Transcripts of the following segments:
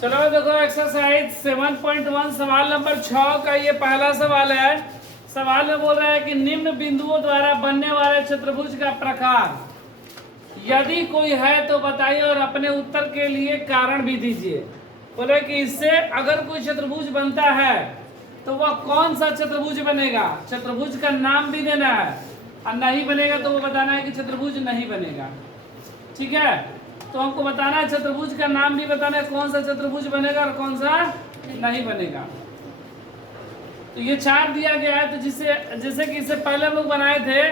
चलो देखो एक्सरसाइज 7.1 सवाल नंबर 6 का ये पहला सवाल है। सवाल में बोल रहा है कि निम्न बिंदुओं द्वारा बनने वाले चतुर्भुज का प्रकार यदि कोई है तो बताइए और अपने उत्तर के लिए कारण भी दीजिए। बोले कि इससे अगर कोई चतुर्भुज बनता है तो वह कौन सा चतुर्भुज बनेगा, चतुर्भुज का नाम भी देना है और नहीं बनेगा तो वो बताना है कि चतुर्भुज नहीं बनेगा। ठीक है, तो हमको बताना है चतुर्भुज का नाम भी बताना है, कौन सा चतुर्भुज बनेगा और कौन सा नहीं बनेगा। तो ये चार्ट दिया गया है, तो जैसे कि इससे पहले हम लोग बनाए थे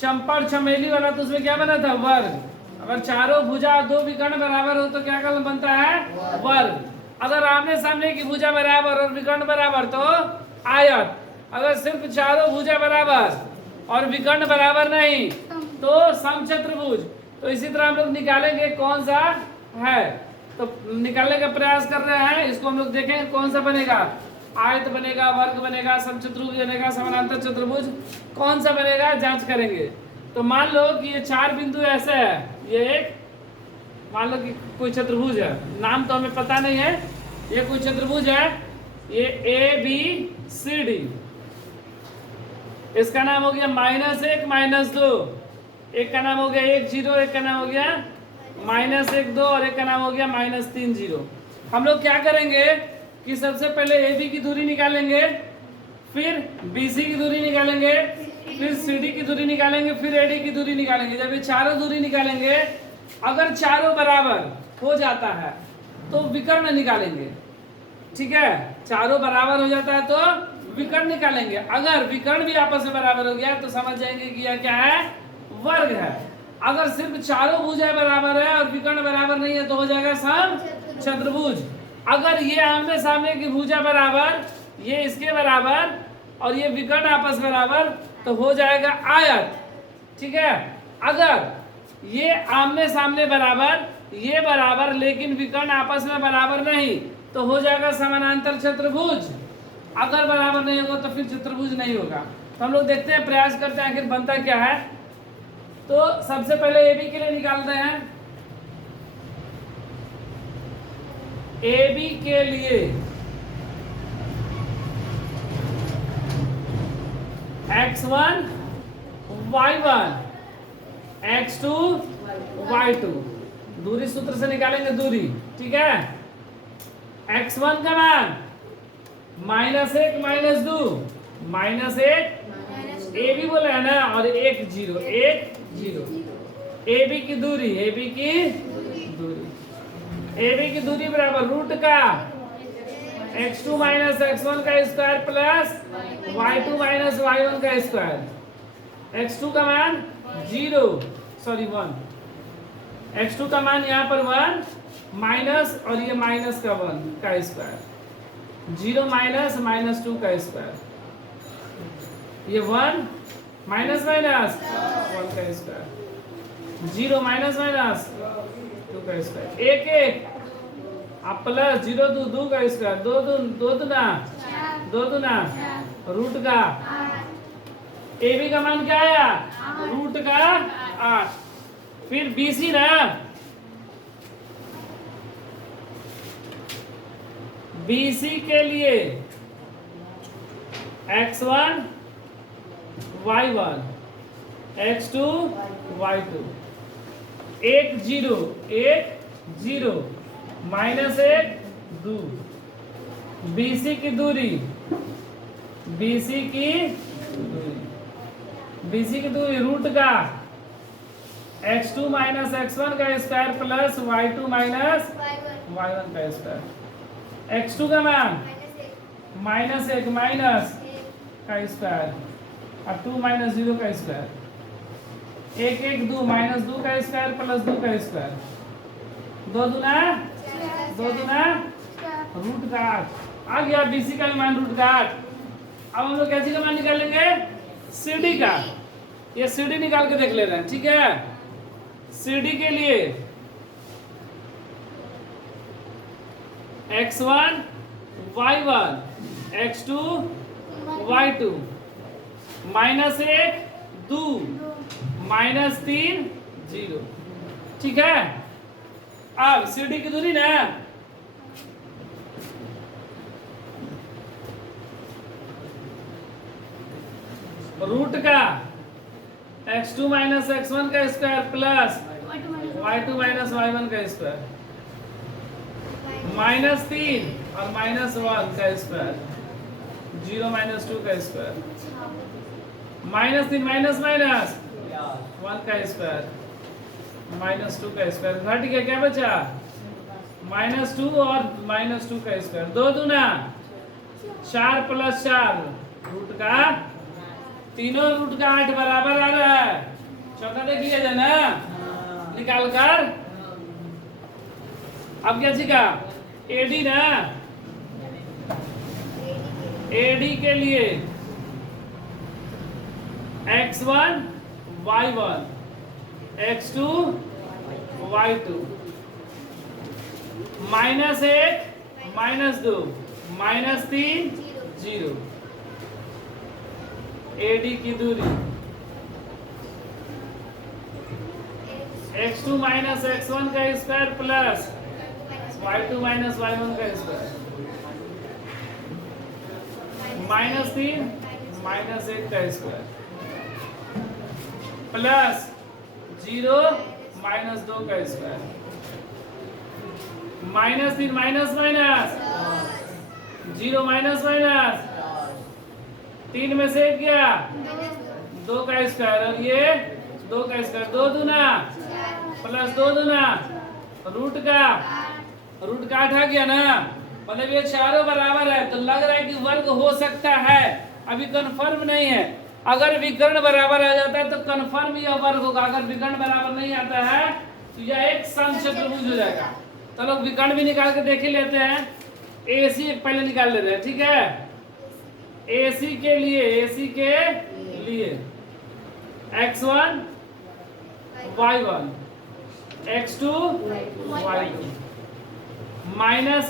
चंपा और चमेली वाला, तो उसमें क्या बना था वर्ग। अगर चारों भुजा दो विकर्ण बराबर हो तो क्या कलम बनता है वर्ग। अगर आमने सामने की भुजा बराबर और विकर्ण बराबर तो आयत। अगर सिर्फ चारों भुजा बराबर और विकर्ण बराबर नहीं तो समचतुर्भुज। तो इसी तरह हम लोग निकालेंगे कौन सा है, तो निकालने का प्रयास कर रहे हैं। इसको हम लोग देखेंगे कौन सा बनेगा, आयत बनेगा, वर्ग बनेगा, समचतुर्भुज बनेगा, समानांतर चतुर्भुज, कौन सा बनेगा जांच करेंगे। तो मान लो कि ये चार बिंदु ऐसे है, ये एक मान लो कि कोई चतुर्भुज है, नाम तो हमें पता नहीं है, ये कोई चतुर्भुज है, ये ABCD, इसका नाम हो गया -1 -2, एक का नाम हो गया 1 0, एक का नाम हो गया -1 2 और एक का नाम हो गया -3 0। हम लोग क्या करेंगे कि सबसे पहले AB की दूरी निकालेंगे, फिर BC की दूरी निकालेंगे, फिर CD की दूरी निकालेंगे, फिर AD की दूरी निकालेंगे। जब ये चारों दूरी निकालेंगे, अगर चारों बराबर हो जाता है तो विकर्ण निकालेंगे। ठीक है, चारों बराबर हो जाता है तो विकर्ण निकालेंगे। अगर विकर्ण भी आपस में बराबर हो गया तो समझ जाएंगे कि यह क्या है, वर्ग है। अगर सिर्फ चारों भुजा बराबर है और विकर्ण बराबर नहीं है तो हो जाएगा समचतुर्भुज। अगर ये आमने सामने की भुजा बराबर, ये इसके बराबर और ये विकर्ण आपस बराबर तो हो जाएगा आयत। ठीक है, अगर ये आमने सामने बराबर, ये बराबर लेकिन विकर्ण आपस में बराबर नहीं तो हो जाएगा समानांतर चतुर्भुज। अगर बराबर नहीं होगा तो फिर चतुर्भुज नहीं होगा। तो हम लोग देखते हैं, प्रयास करते हैं आखिर बनता क्या है। तो सबसे पहले AB के लिए निकालते हैं। AB के लिए x1 y1 x2 y2 दूरी सूत्र से निकालेंगे दूरी। ठीक है, x1 का मान -1 -2 -1 AB बोला है ना, और 1 0 1 0। AB की दूरी, AB की दूरी बराबर रूट का x2 - x1 का स्क्वायर प्लस y2 - y1 का स्क्वायर। x2 का मान 1, x2 का मान यहाँ पर 1 माइनस और ये माइनस का 1 का स्क्वायर, 0 माइनस -2 का स्क्वायर, ये 1 माइनस 1 का स्क्वायर, 0 माइनस 2 का स्क्वायर, 1 1 अब प्लस 0 2 2 का स्क्वायर, 2 दूना रूट का। AB का मान क्या आया, रूट का 8। फिर BC ना, BC के लिए x1 y1 x2 y2 1 0 1 0 -1 2। BC की दूरी, रूट का x2 - x1 का स्क्वायर प्लस y2 - y1 का स्क्वायर। x2 का मान -1 माइनस का स्क्वायर और 2 - 0 का स्क्वायर, 1 1 2 -2 का स्क्वायर प्लस 2 का स्क्वायर, 2 दूना रूट का 8 आ गया। BC का मान रूट का 8। अब हम लोग कैसे का मान निकालेंगे, CD का। ये CD निकाल के देख ले रहे हैं। ठीक है, CD के लिए x1 y1 x2 y2 -1 2 -3 0। ठीक है, अब CD की दूरी ना रूट का x2 माइनस x1 का square plus y2 minus y1 का स्क्वायर -3 और -1 का स्क्वायर 0 - 2 का स्क्वायर -3 माइनस माइनस 1 का स्क्वायर -2 का स्क्वायर घट गया, क्या बचा -2 और -2 का स्क्वायर 2 दूना 4 + 4 रूट का तीनों रूट का 8 बराबर आ रहा है। चौका देख लिया जाए ना निकाल कर। अब क्या सीखा एडी ना, एडी के लिए x1 y1 x2 y2 -1 -2 -3 0 AD की दूरी x2 माइनस x1 का square plus y2 minus y1 का स्क्वायर -3 -1 का स्क्वायर प्लस 0 -2 का square -3 minus minus 0 minus minus 3 में से क्या 2 का स्क्वायर और ये 2 का स्क्वायर 2 दूना प्लस 2 दूना रूट का 8 आ गया ना, मतलब ये चारों बराबर है तो लग रहा है कि वर्ग हो सकता है, अभी कंफर्म नहीं है। अगर विकर्ण बराबर आ जाता है तो कंफर्म यह वर्ग होगा, अगर विकर्ण बराबर नहीं आता है तो यह एक समचतुर्भुज हो जाएगा। तो लोग विकर्ण भी निकाल के देख ही लेते हैं। AC एक पहले निकाल लेते हैं, ठीक है। AC के लिए x1 y1 x2 y2 -1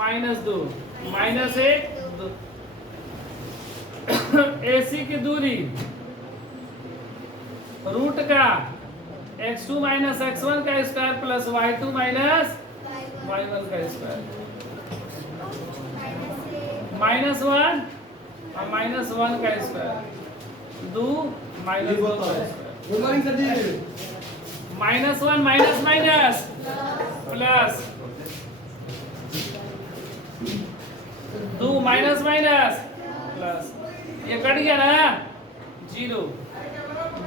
-2 -1 2 AC की दूरी रूट का x2 माइनस x1 का square plus y2 minus y1 का स्क्वायर -1 और -1 का स्क्वायर 2 -2 का square -1 minus minus plus 2 minus minus plus ये कट गया ना 0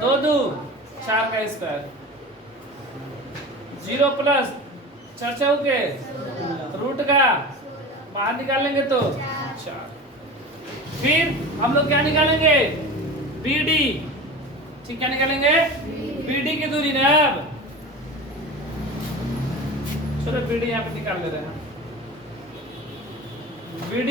2 2 4 का स्क्वायर 0 प्लस 4 चौके रूट का बाहर निकालेंगे तो 4। फिर हम लोग क्या निकालेंगे BD, ठीक क्या निकालेंगे BD की दूरी ना। अब चलो BD यहाँ पे निकाल ले रहे हैं। BD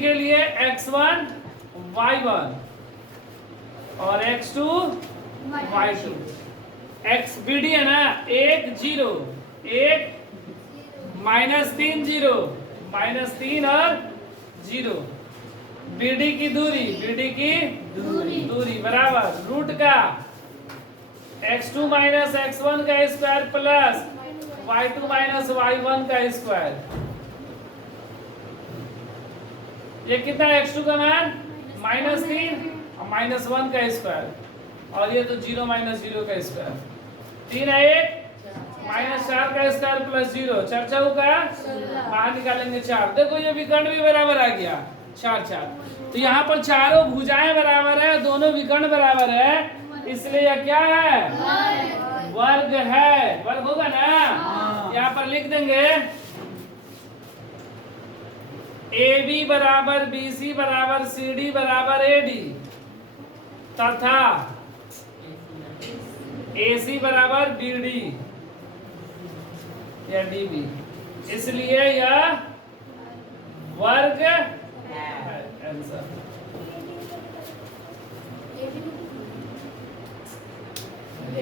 के लिए x1 y1 और x2 y2 x BD है ना 1 0 1 -3 0 -3 और 0 BD की दूरी बराबर रूट का x2 माइनस x1 का square plus y2 minus y1 का स्क्वायर। ये कितना है x2 का मान -3 और -1 का स्क्वायर और ये तो 0 - 0 का स्क्वायर 3 है 1 -4 का स्क्वायर प्लस 0 4 4 का बाहर निकालेंगे 4। देखो ये विकर्ण भी बराबर आ गया 4 4। तो यहाँ पर चारों भुजाएं बराबर है, दोनों विकर्ण बराबर है, इसलिए यह क्या है वर्ग है। वर्ग होगा ना, यहाँ पर लिख देंगे AB बराबर BC बराबर CD बराबर AD तथा AC बराबर BD या DB, इसलिए यह वर्ग है। आंसर ये